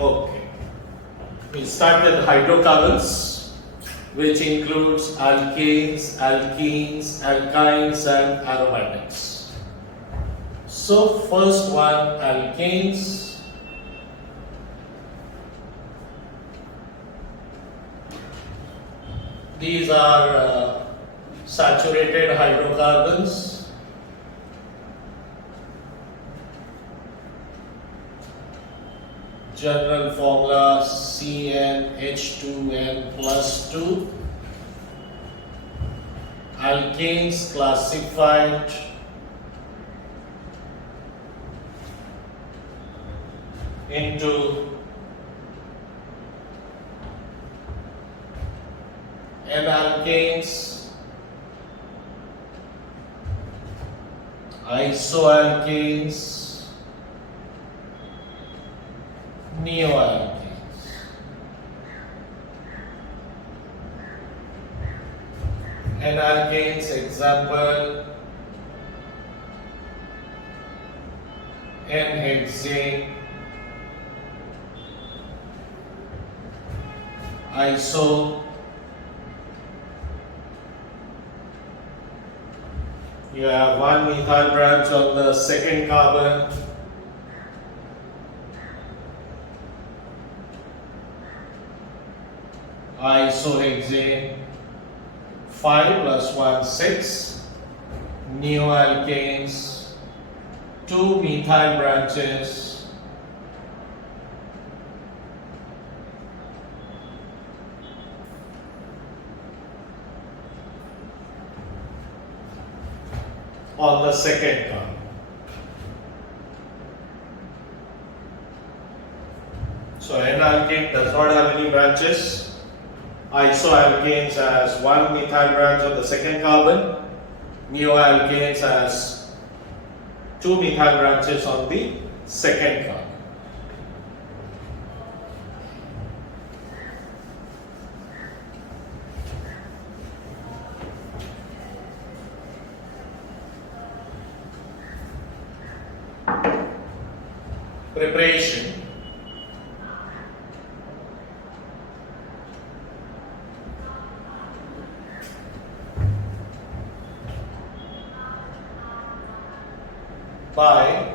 Okay. We start with hydrocarbons, which includes alkanes, alkenes, alkynes, and aromatics. So, first one, alkanes. These are saturated hydrocarbons. General formula CnH2n plus 2. Alkanes classified into N-alkanes, isoalkanes, neoalkanes. N-alkanes, example, N-hexane, iso, you have one methyl branch on the second carbon. Isohexane, 5 plus 1, 6. Neoalkanes, 2 methyl branches. On the second carbon. So N-alkane does not have any branches. Isoalkanes has one methyl branch on the second carbon. Neoalkanes has 2 methyl branches on the second carbon. Preparation. By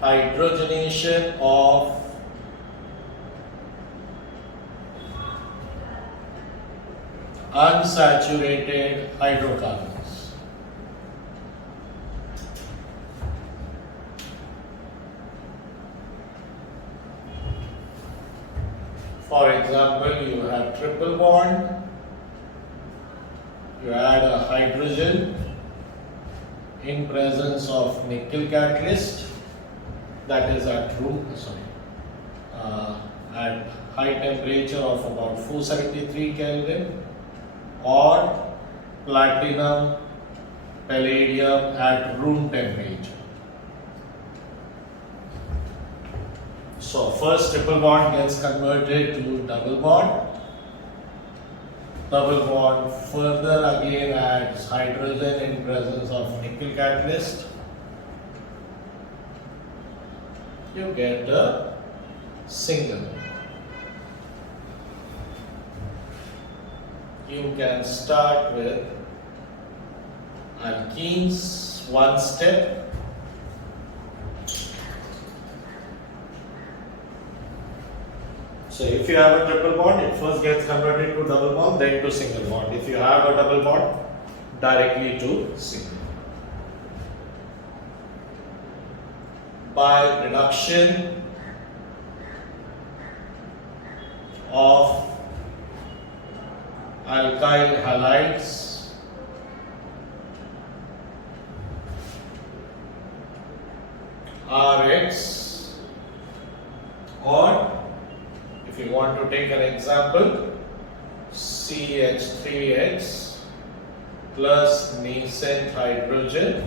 hydrogenation of unsaturated hydrocarbons. For example, you have triple bond, you add a hydrogen in presence of nickel catalyst, that is at at high temperature of about 473 Kelvin, or platinum palladium at room temperature. So first triple bond gets converted to double bond. Double bond further again adds hydrogen in presence of nickel catalyst. You get a single. You can start with alkenes, one step. So if you have a triple bond, it first gets converted to double bond, then to single bond. If you have a double bond, directly to single. By reduction of alkyl halides, RH, or if you want to take an example, CH3X plus nascent hydrogen,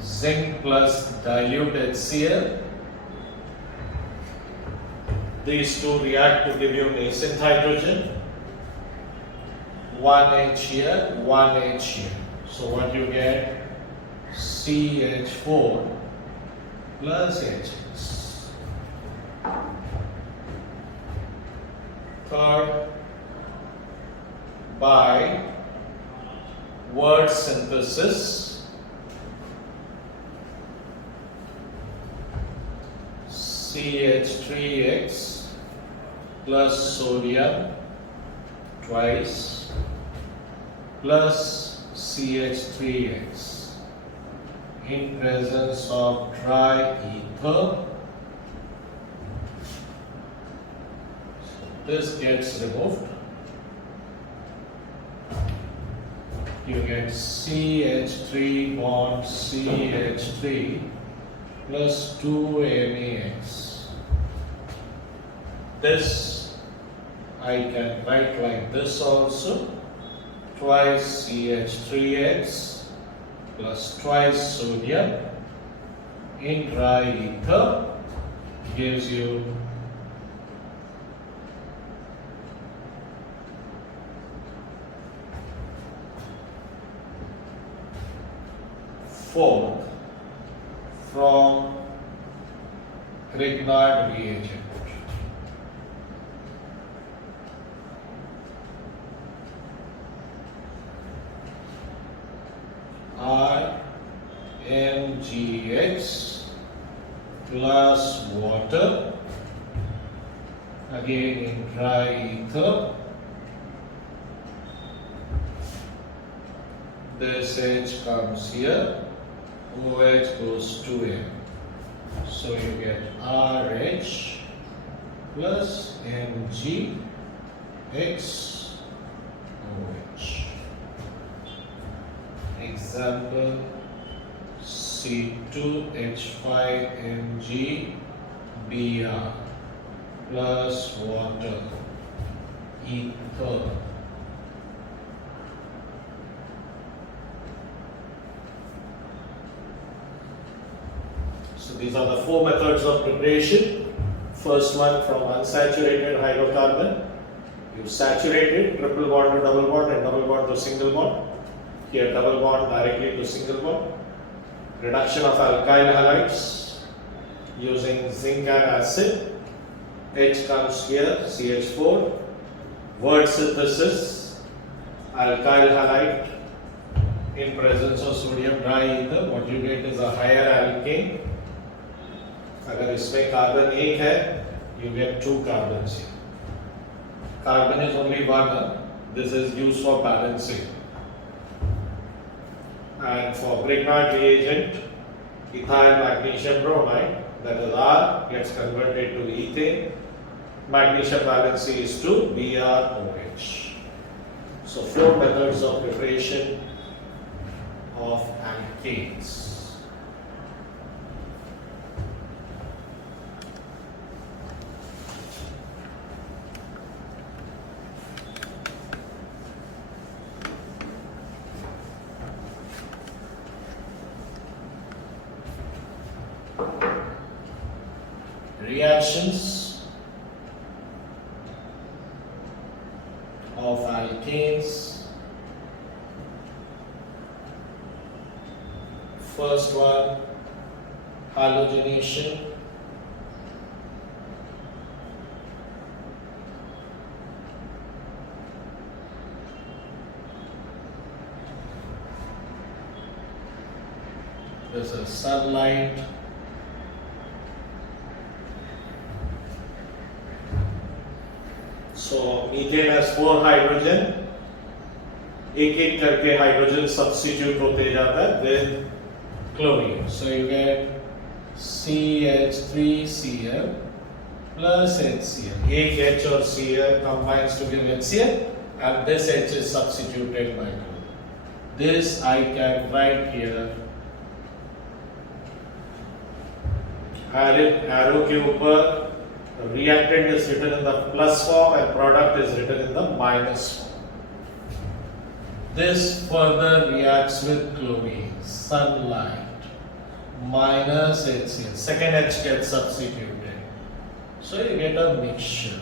zinc plus dilute HCl. These two react to give you nascent hydrogen. 1H here, 1H here. So what you get? CH4 plus H. Third, by word synthesis, CH3X plus sodium twice plus CH3X in presence of dry ether. This gets removed. You get CH3 bond CH3 plus 2NaX. This I can write like this also. Twice CH3X plus twice sodium in dry ether gives you fourth from Grignard reagent. RMgX plus water, again in dry ether. This H comes here, OH goes to M. So you get RH plus MgX OH. Example, C2H5MgBr plus water, ether. So these are the four methods of preparation. First one from unsaturated hydrocarbon. You saturate it, triple bond to double bond and double bond to single bond. Here double bond directly to single bond. Reduction of alkyl halides using zinc and acid. H comes here, CH4. Word synthesis, alkyl halide in presence of sodium diether. What you get is a higher alkane. अगर इसमें carbon एक है, you get two carbons here. Carbon is only one. This is used for balancing. And for Grignard reagent, ethyl magnesium bromide, that is R, gets converted to ethane. Magnesium valency is to BrOH. So four methods of preparation of alkanes. Reactions of alkanes. First one, halogenation. This is sunlight. So methane has 4 hydrogen. एक करके hydrogen substitute होते जाता है with chlorine. So you get CH3Cl plus HCl. एक H और Cl combines to give HCl, and this H is substituted by chlorine. This I can write here. Arrow के ऊपर reactant is written in the plus form and product is written in the minus form. This further reacts with chlorine, sunlight, minus HCl. Second H gets substituted. So you get a mixture.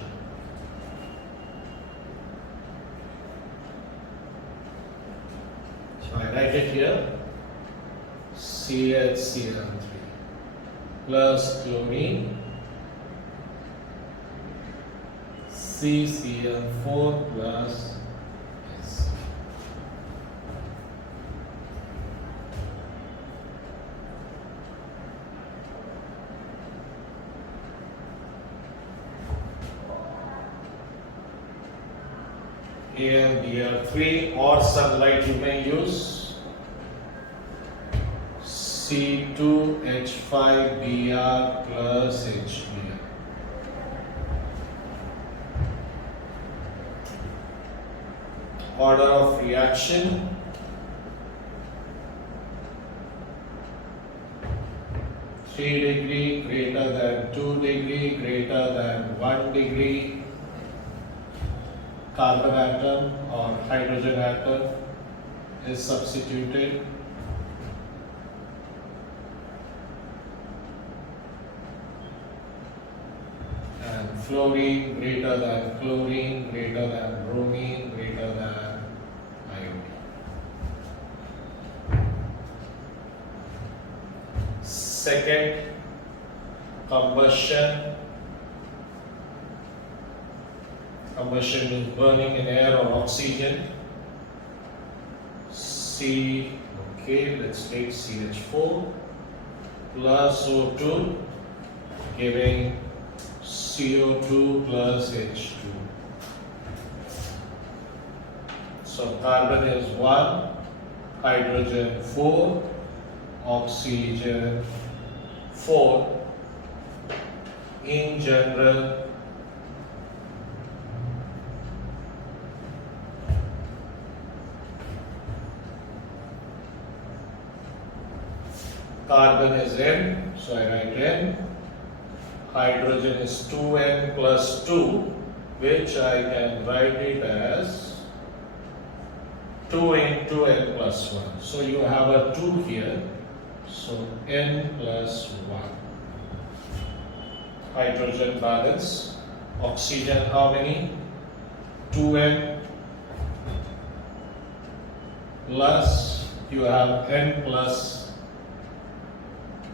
So I write it here. CHCl3 plus chlorine CCl4 plus S. AlBr3 or sunlight you may use. C2H5Br plus HBr. Order of reaction. Three degree greater than 2 degree greater than 1 degree. Carbon atom or hydrogen atom is substituted. And fluorine greater than chlorine, greater than bromine, greater than iodine. Second, combustion. Combustion means burning in air or oxygen. Let's take CH4 plus O2 giving CO2 plus H2. So carbon is 1, hydrogen 4, oxygen 4. In general, carbon is N, so I write N. Hydrogen is 2N plus 2, which I can write it as 2 into N plus 1. So you have a 2 here, so N plus 1. Hydrogen balance. Oxygen how many? 2N plus, you have N plus,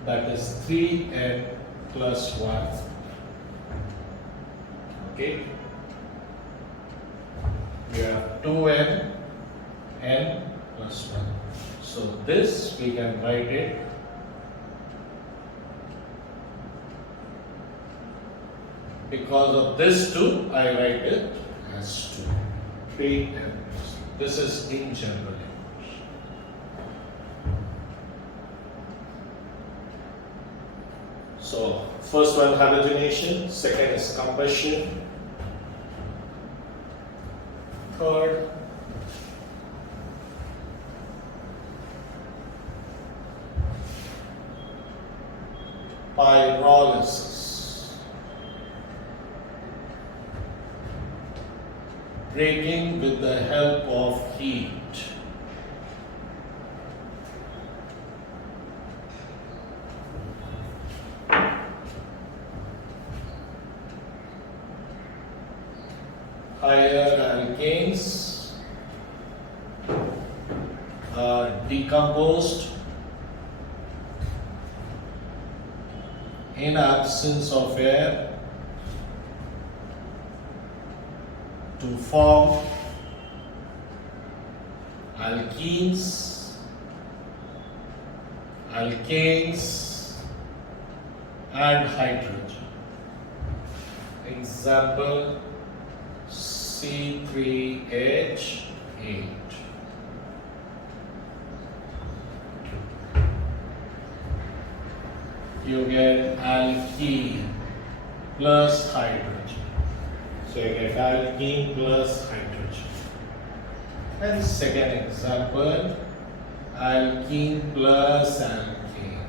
that is 3N plus 1. Okay. We have 2N, N plus 1. So this we can write it because of this 2, I write it as 2. 3N. This is in general. So, first one halogenation, second is combustion, third pyrolysis, breaking with the help of heat. Higher alkanes are decomposed in absence of air to form alkenes, alkanes and hydrogen. Example, C3H8. You get alkene plus hydrogen. So you get alkene plus hydrogen. And second example, alkene plus alkane.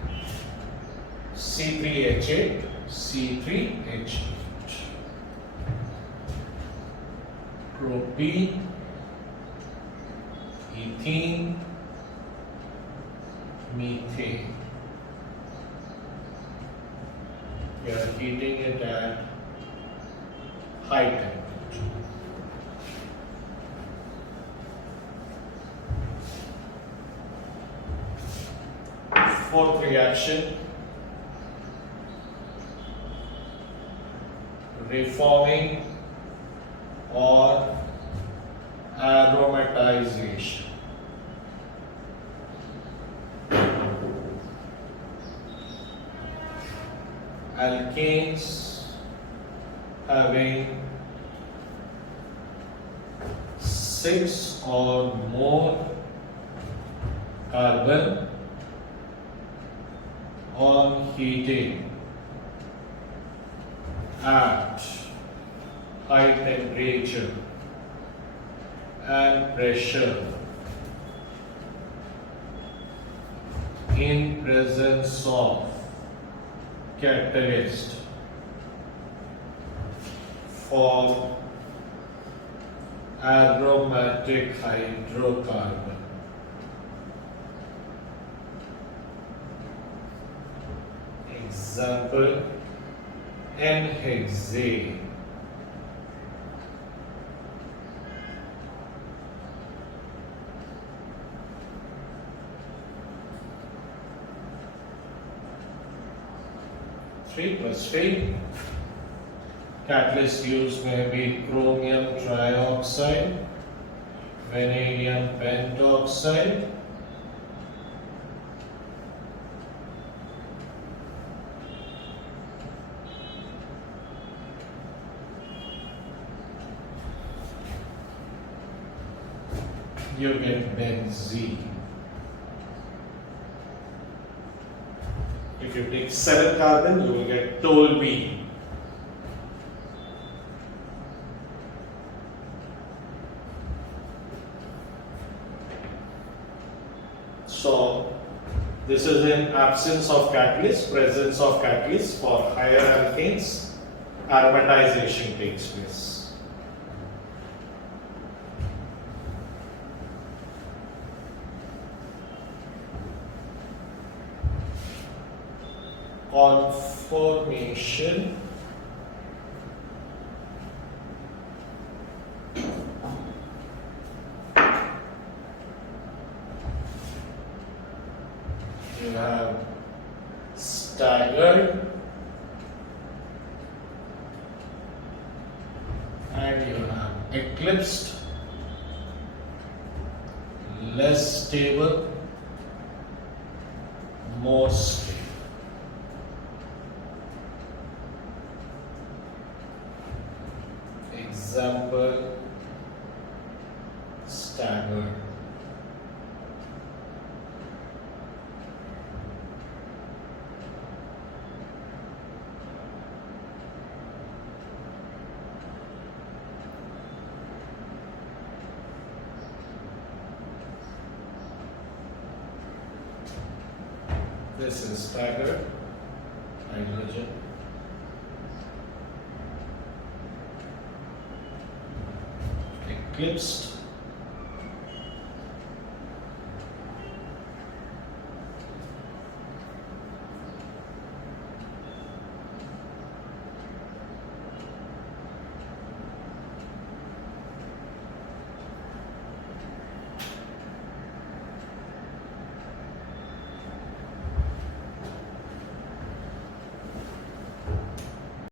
C3H8, C3H8. Propene, ethene, methane. We are heating it at high temperature. Fourth reaction, reforming or aromatization. Alkanes having 6 or more carbon on heating at high temperature and pressure in presence of catalyst for aromatic hydrocarbon. Example, N-hexane. Three plus 3. Catalyst used may be chromium trioxide, vanadium pentoxide, you get benzene. If you take 7 carbon, you will get toluene. So, this is in absence of catalyst, presence of catalyst. For higher alkanes, aromatization takes place. Conformation you have staggered and you have eclipsed, less stable, more stable. Example, staggered. This is staggered hydrogen. Eclipsed